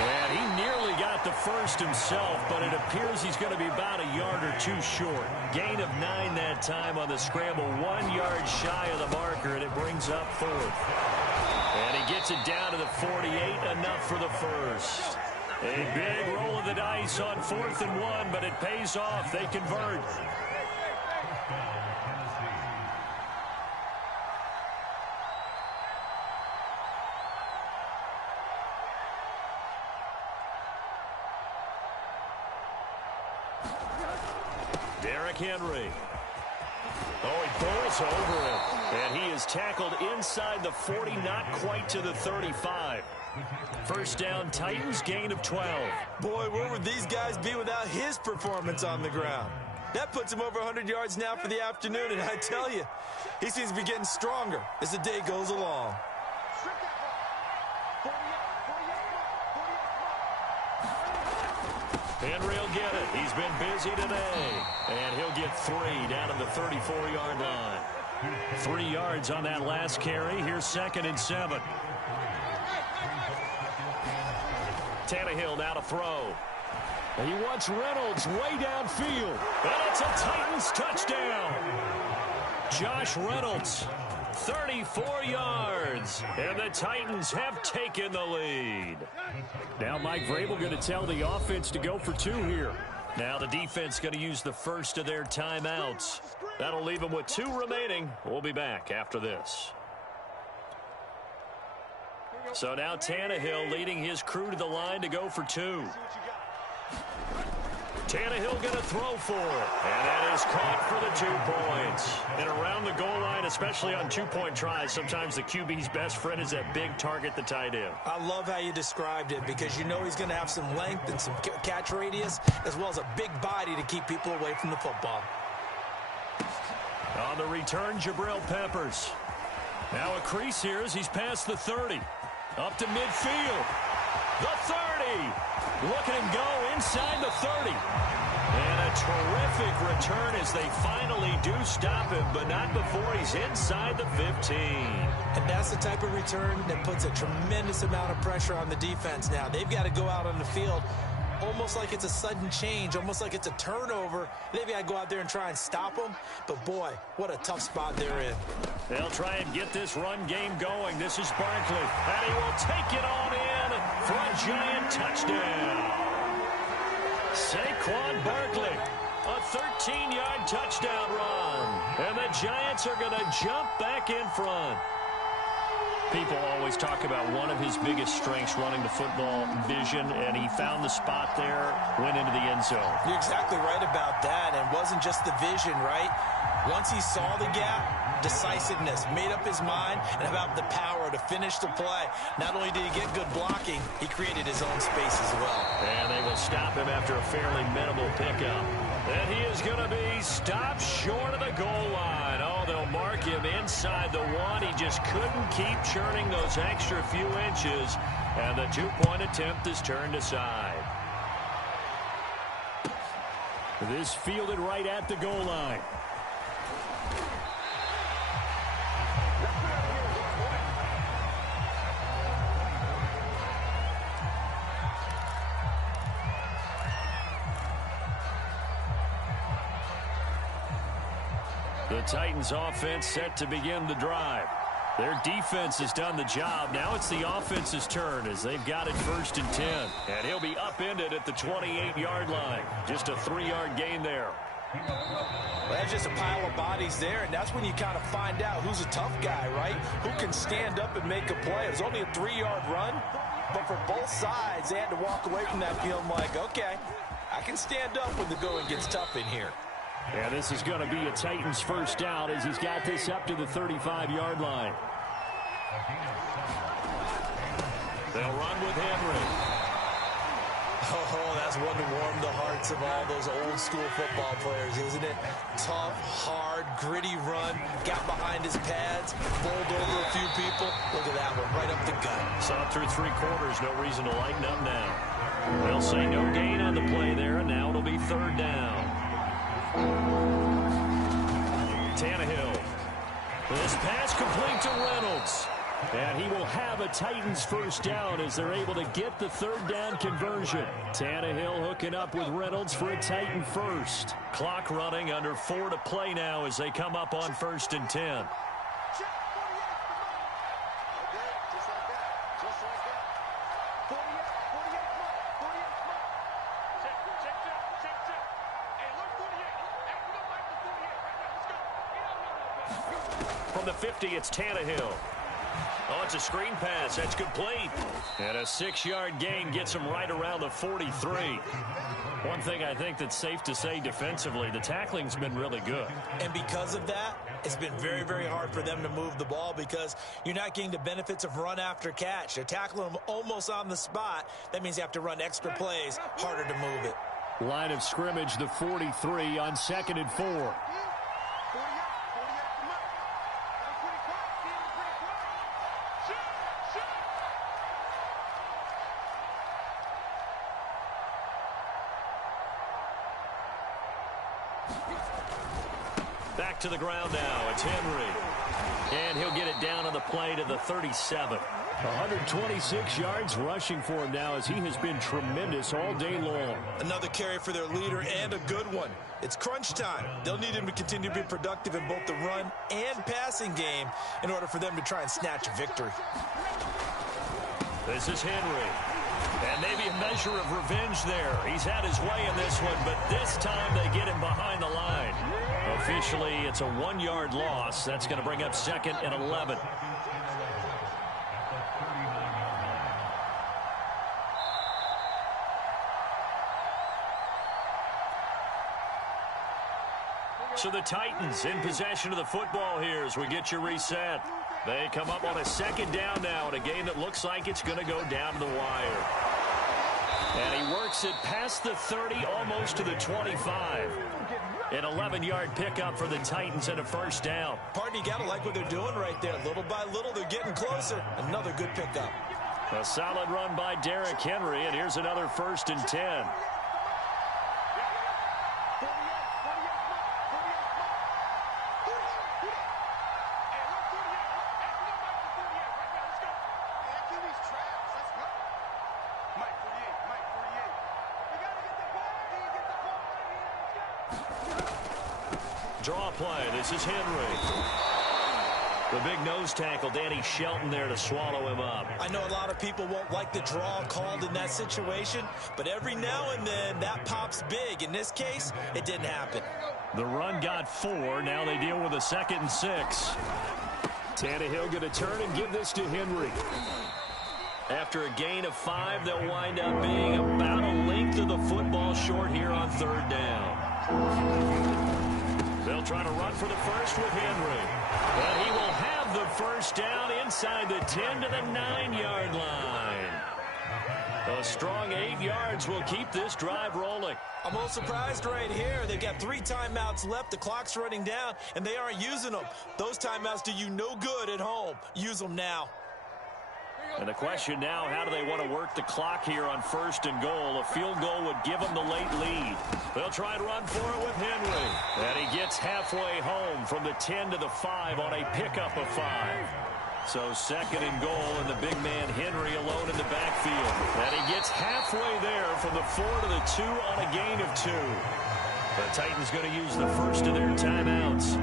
And he nearly got the first himself, but it appears he's going to be about a yard or 2 short. Gain of 9 that time on the scramble. 1 yard shy of the marker, and it brings up 4th. And he gets it down to the 48, enough for the first. A big roll of the dice on 4th and 1, but it pays off. They convert. Henry. Oh, he bowls over it. And he is tackled inside the 40, not quite to the 35. First down, Titans, gain of 12. Boy, where would these guys be without his performance on the ground? That puts him over 100 yards now for the afternoon, and I tell you, he seems to be getting stronger as the day goes along. Henry will get it. He's been busy today. And he'll get 3 down to the 34-yard line. 3 yards on that last carry. Here's 2nd and 7. Tannehill now to throw. And he wants Reynolds way downfield. And it's a Titans touchdown. Josh Reynolds, 34 yards. And the Titans have taken the lead. Now Mike Vrabel going to tell the offense to go for 2 here. Now the defense going to use the first of their timeouts. That'll leave them with 2 remaining. We'll be back after this. So now Tannehill leading his crew to the line to go for 2. Tannehill going to throw for it. And that is caught for the 2 points. And around the goal line, especially on 2-point tries, sometimes the QB's best friend is that big target, the tight end. I love how you described it because you know he's going to have some length and some catch radius as well as a big body to keep people away from the football. On the return, Jabril Peppers. Now a crease here as he's past the 30. Up to midfield. The 30. Look at him go inside the 30. And a terrific return as they finally do stop him, but not before he's inside the 15. And that's the type of return that puts a tremendous amount of pressure on the defense now. They've got to go out on the field almost like it's a sudden change, almost like it's a turnover. They've got to go out there and try and stop them. But, boy, what a tough spot they're in. They'll try and get this run game going. This is Barkley. And he will take it on in for a giant touchdown. Saquon Barkley, a 13-yard touchdown run. And the Giants are going to jump back in front. People always talk about one of his biggest strengths running the football, vision, and he found the spot there, went into the end zone. You're exactly right about that, and it wasn't just the vision, right? Once he saw the gap, decisiveness, made up his mind, and about the power to finish the play. Not only did he get good blocking, he created his own space as well. And they will stop him after a fairly minimal pickup. And he is going to be stopped short of the goal line. Oh, they'll mark him inside the one. He just couldn't keep churning those extra few inches. And the two-point attempt is turned aside. This fielded right at the goal line. The Titans offense set to begin the drive. Their defense has done the job. Now it's the offense's turn as they've got it 1st and 10. And he'll be upended at the 28-yard line. Just a 3-yard gain there. Well, that's just a pile of bodies there, and that's when you kind of find out who's a tough guy, right? Who can stand up and make a play. It was only a 3-yard run, but for both sides, they had to walk away from that feeling like, okay, I can stand up when the going gets tough in here. And this is going to be a Titans first down as he's got this up to the 35-yard line. They'll run with Henry. Oh, that's one to warm the hearts of all those old-school football players, isn't it? Tough, hard, gritty run. Got behind his pads, bowled over a few people. Look at that one, right up the gut. Saw through 3 quarters, no reason to lighten up now. They'll say no gain on the play there, and now it'll be 3rd down. Tannehill. This pass complete to Reynolds. And he will have a Titans first down as they're able to get the 3rd down conversion. Tannehill hooking up with Reynolds for a Titan first. Clock running under 4 to play now as they come up on 1st and 10. From the 50, it's Tannehill. Oh, it's a screen pass. That's complete. And a 6-yard gain gets him right around the 43. One thing I think that's safe to say defensively, the tackling's been really good. And because of that, it's been very, very hard for them to move the ball because you're not getting the benefits of run after catch. They're tackling them almost on the spot. That means you have to run extra plays, harder to move it. Line of scrimmage, the 43 on 2nd and 4. Back to the ground now. It's Henry. And he'll get it down on the play to the 37. 126 yards rushing for him now as he has been tremendous all day long. Another carry for their leader and a good one. It's crunch time. They'll need him to continue to be productive in both the run and passing game in order for them to try and snatch a victory. This is Henry. And maybe a measure of revenge there. He's had his way in this one, but this time they get him behind the line. Officially, it's a 1-yard loss. That's going to bring up 2nd and 11. So the Titans in possession of the football here as we get you reset. They come up on a 2nd down now in a game that looks like it's going to go down to the wire. And he works it past the 30, almost to the 25. An 11-yard pickup for the Titans and a first down. Pardon, you got to like what they're doing right there. Little by little, they're getting closer. Another good pickup. A solid run by Derrick Henry, and here's another 1st and 10. Draw play. This is Henry. The big nose tackle, Danny Shelton there to swallow him up. I know a lot of people won't like the draw called in that situation, but every now and then that pops big. In this case, it didn't happen. The run got 4. Now they deal with a 2nd and 6. Tannehill going to turn and give this to Henry. After a gain of 5, they'll wind up being about a length of the football short here on 3rd down. They'll try to run for the first with Henry. But he will have the first down inside the 10 to the 9-yard line. A strong 8 yards will keep this drive rolling. I'm a little surprised right here. They've got 3 timeouts left. The clock's running down, and they aren't using them. Those timeouts do you no good at home. Use them now. And the question now, how do they want to work the clock here on 1st and goal? A field goal would give them the late lead. They'll try to run for it with Henry. And he gets halfway home from the 10 to the 5 on a pickup of 5. So 2nd and goal, and the big man Henry alone in the backfield. And he gets halfway there from the 4 to the 2 on a gain of 2. The Titans going to use the first of their timeouts,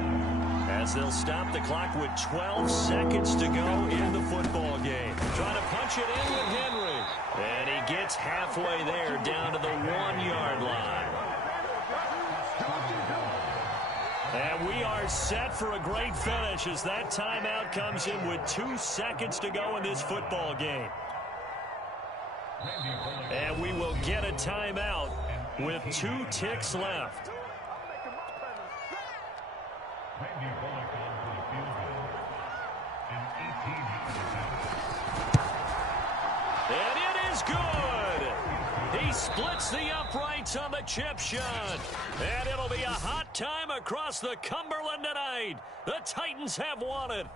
as they'll stop the clock with 12 seconds to go in the football game. Trying to punch it in with Henry. And he gets halfway there down to the 1-yard line. And we are set for a great finish as that timeout comes in with 2 seconds to go in this football game. And we will get a timeout with 2 ticks left. And it is good. He splits the uprights on the chip shot. And it'll be a hot time across the Cumberland tonight. The Titans have won it.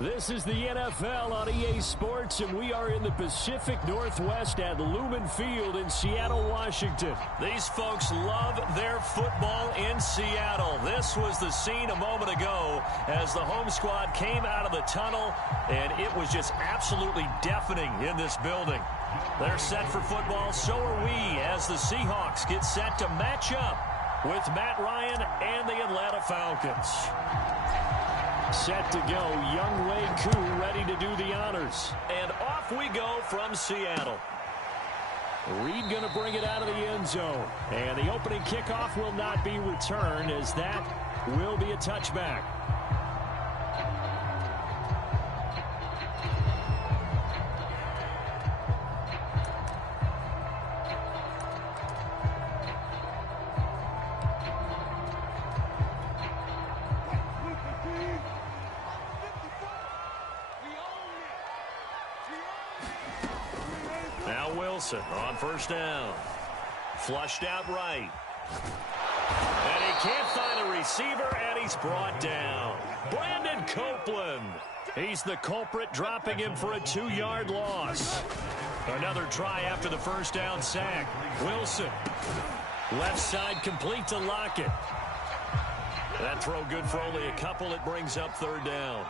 This is the NFL on EA Sports, and we are in the Pacific Northwest at Lumen Field in Seattle, Washington. These folks love their football in Seattle. This was the scene a moment ago as the home squad came out of the tunnel, and it was just absolutely deafening in this building. They're set for football, so are we, as the Seahawks get set to match up with Matt Ryan and the Atlanta Falcons. Set to go, Young Wei Koo ready to do the honors. And off we go from Seattle. Reed going to bring it out of the end zone. And the opening kickoff will not be returned, as that will be a touchback. On 1st down. Flushed out right. And he can't find a receiver, and he's brought down. Brandon Copeland. He's the culprit, dropping him for a 2-yard loss. Another try after the 1st down sack. Wilson. Left side complete to Lockett. That throw good for only a couple. It brings up 3rd down.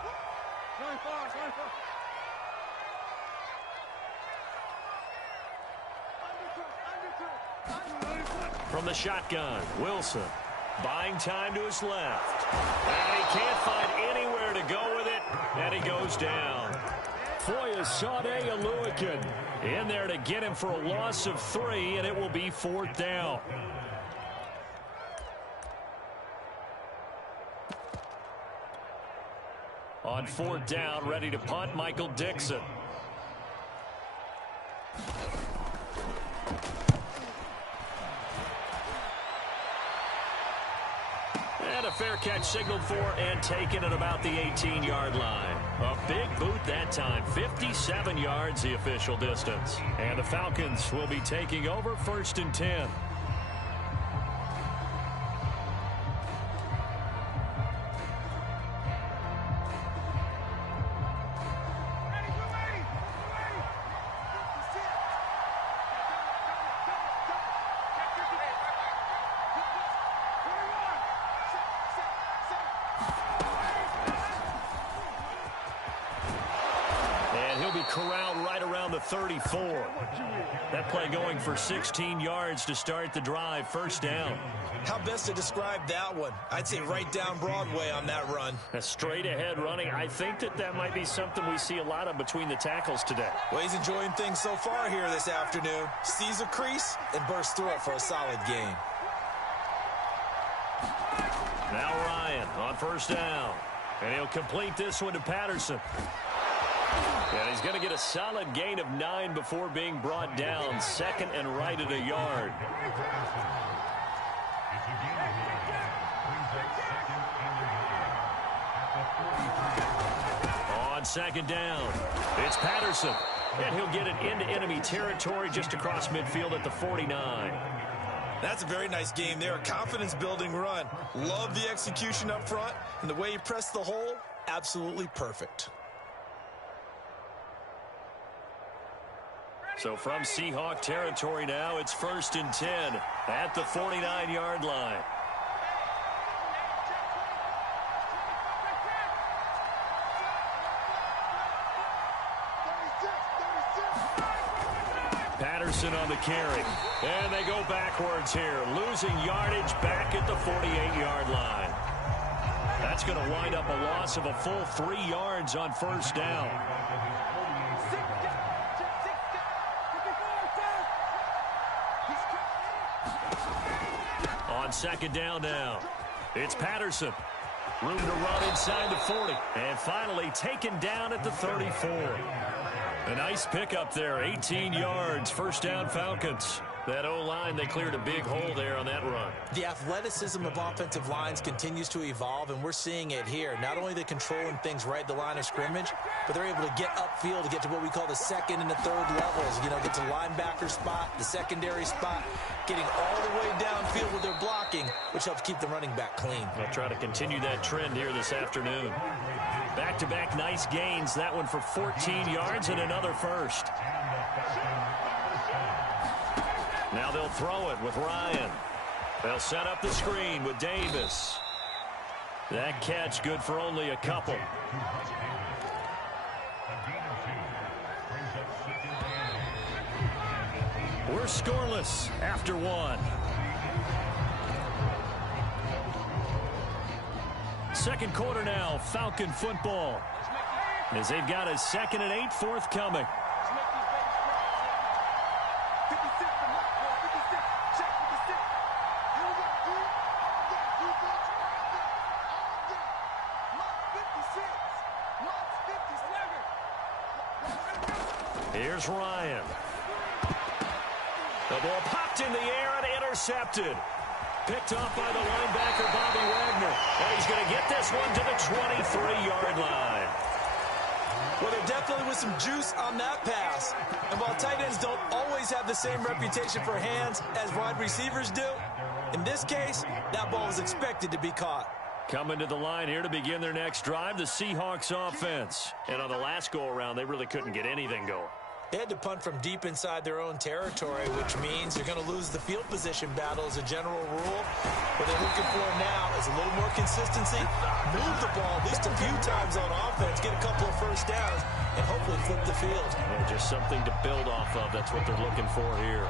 From the shotgun, Wilson buying time to his left. And he can't find anywhere to go with it, and he goes down. Foya Sade Aluakin in there to get him for a loss of 3, and it will be 4th down. On 4th down, ready to punt, Michael Dixon. fair catch signaled for and taken at about the 18-yard line. A big boot that time. 57 yards the official distance. And the Falcons will be taking over 1st and 10. Corralled right around the 34. That play going for 16 yards to start the drive. 1st down. How best to describe that one? I'd say right down Broadway on that run. A straight ahead running. I think that might be something we see a lot of between the tackles today. Well, he's enjoying things so far here this afternoon. Sees a crease and bursts through it for a solid gain. Now Ryan on 1st down. And he'll complete this one to Patterson. And he's going to get a solid gain of 9 before being brought down. 2nd and right at a yard. On 2nd down, it's Patterson. And he'll get it into enemy territory just across midfield at the 49. That's a very nice game there. A confidence-building run. Love the execution up front. And the way he pressed the hole, absolutely perfect. So from Seahawk territory now, it's 1st and 10 at the 49-yard line. Patterson on the carry. And they go backwards here, losing yardage back at the 48-yard line. That's going to wind up a loss of a full 3 yards on 1st down. On 2nd down now, it's Patterson. Room to run inside the 40. And finally taken down at the 34. A nice pickup there, 18 yards, 1st down Falcons. That O-line, they cleared a big hole there on that run. The athleticism of offensive lines continues to evolve, and we're seeing it here. Not only the controlling things right at the line of scrimmage, but they're able to get upfield to get to what we call the 2nd and the 3rd levels. You know, get to linebacker spot, the secondary spot, getting all the way downfield with their blocking, which helps keep the running back clean. They'll try to continue that trend here this afternoon. Back-to-back nice gains. That one for 14 yards and another 1st. Now they'll throw it with Ryan. They'll set up the screen with Davis. That catch good for only a couple. We're scoreless after 1. 2nd quarter now, Falcon football. As they've got a 2nd and 8 forthcoming. Here's Ryan. The ball popped in the air and intercepted. Picked off by the linebacker, Bobby Wagner. And he's going to get this one to the 23-yard line. Well, there definitely was some juice on that pass. And while tight ends don't always have the same reputation for hands as wide receivers do, in this case, that ball was expected to be caught. Coming to the line here to begin their next drive, the Seahawks offense. And on the last go-around, they really couldn't get anything going. They had to punt from deep inside their own territory, which means they're going to lose the field position battle as a general rule. What they're looking for now is a little more consistency, move the ball at least a few times on offense, get a couple of 1st downs, and hopefully flip the field. Yeah, just something to build off of. That's what they're looking for here.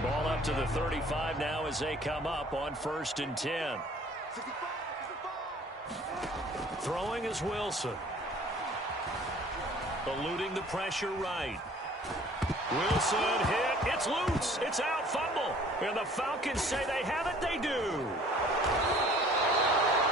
Ball up to the 35 now as they come up on 1st and 10. Throwing is Wilson. Eluding the pressure right. Wilson hit. It's loose. It's out. Fumble. And the Falcons say they have it. They do.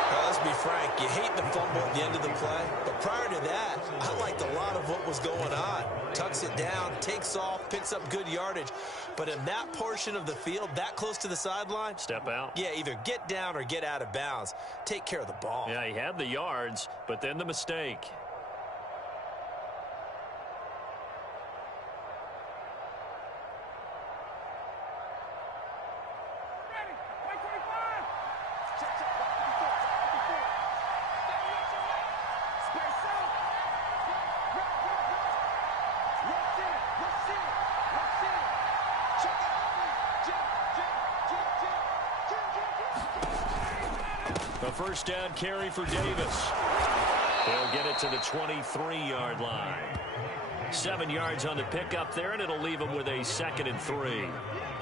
Well, this be frank, you hate the fumble at the end of the play, but prior to that, I liked a lot of what was going on. Tucks it down, takes off, picks up good yardage, but in that portion of the field, that close to the sideline, step out. Yeah, either get down or get out of bounds. Take care of the ball. Yeah, he had the yards, but then the mistake. A first down carry for Davis. He'll get it to the 23-yard line. 7 yards on the pickup there, and it'll leave him with a 2nd and 3.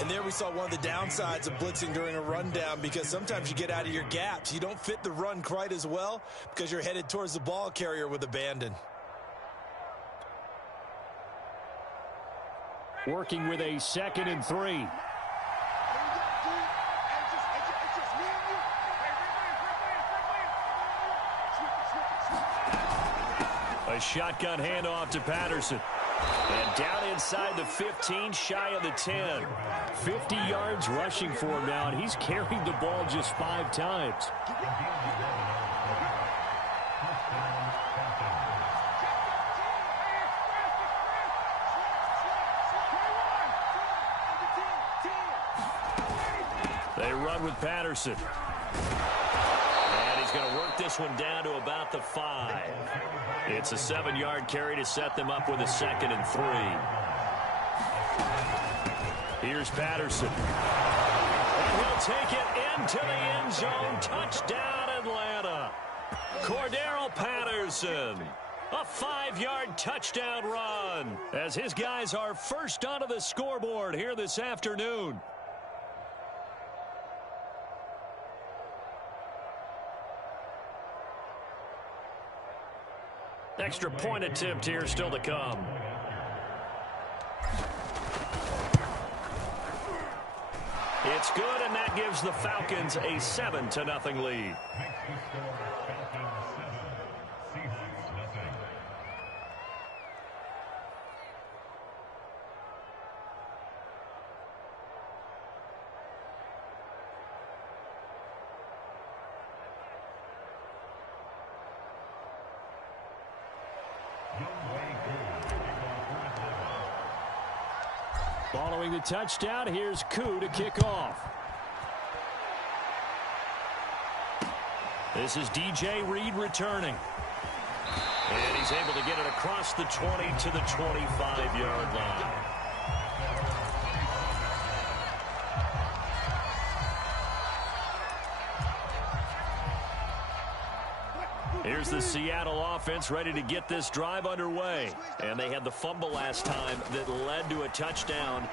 And there we saw one of the downsides of blitzing during a rundown, because sometimes you get out of your gaps. You don't fit the run quite as well because you're headed towards the ball carrier with abandon. Working with a 2nd and 3. A shotgun handoff to Patterson. And down inside the 15, shy of the 10. 50 yards rushing for him now, and he's carried the ball just 5 times. They run with Patterson. And he's going to work this one down to about the 5. It's a 7-yard carry to set them up with a 2nd and 3. Here's Patterson. And he'll take it into the end zone. Touchdown, Atlanta. Cordero Patterson. A 5-yard touchdown run as his guys are first onto the scoreboard here this afternoon. Extra point attempt here still to come. It's good, and that gives the Falcons a 7-0 lead. Following the touchdown, here's Koo to kick off. This is DJ Reed returning. And he's able to get it across the 20 to the 25-yard line. Here's the Seattle offense ready to get this drive underway. And they had the fumble last time that led to a touchdown.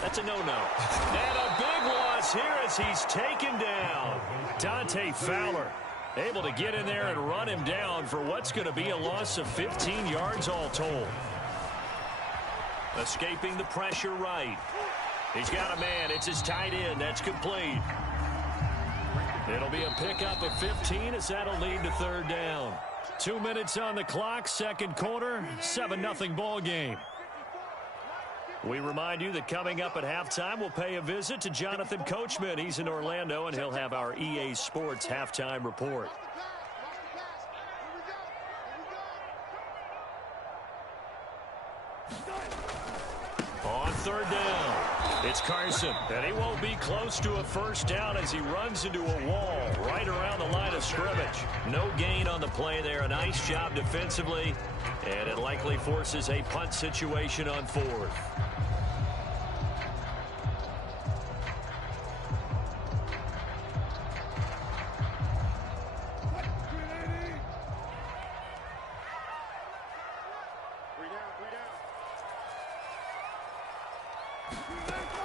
That's a no-no. And a big loss here as he's taken down. Dante Fowler able to get in there and run him down for what's going to be a loss of 15 yards all told. Escaping the pressure right. He's got a man. It's his tight end. That's complete. It'll be a pickup of 15 as that'll lead to 3rd down. 2 minutes on the clock, 2nd quarter, 7-0 ball game. We remind you that coming up at halftime, we'll pay a visit to Jonathan Coachman. He's in Orlando, and he'll have our EA Sports halftime report. On 3rd down, it's Carson, and he won't be close to a 1st down as he runs into a wall right around the line of scrimmage. No gain on the play there. A nice job defensively, and it likely forces a punt situation on 4th.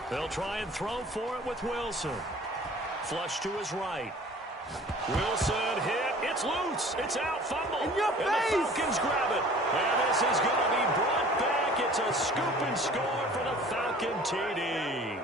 They'll try and throw for it with Wilson. Flush to his right. Wilson hit. It's loose. It's out. Fumble. And the Falcons grab it. And this is going to be brought back. It's a scoop and score for the Falcon TD.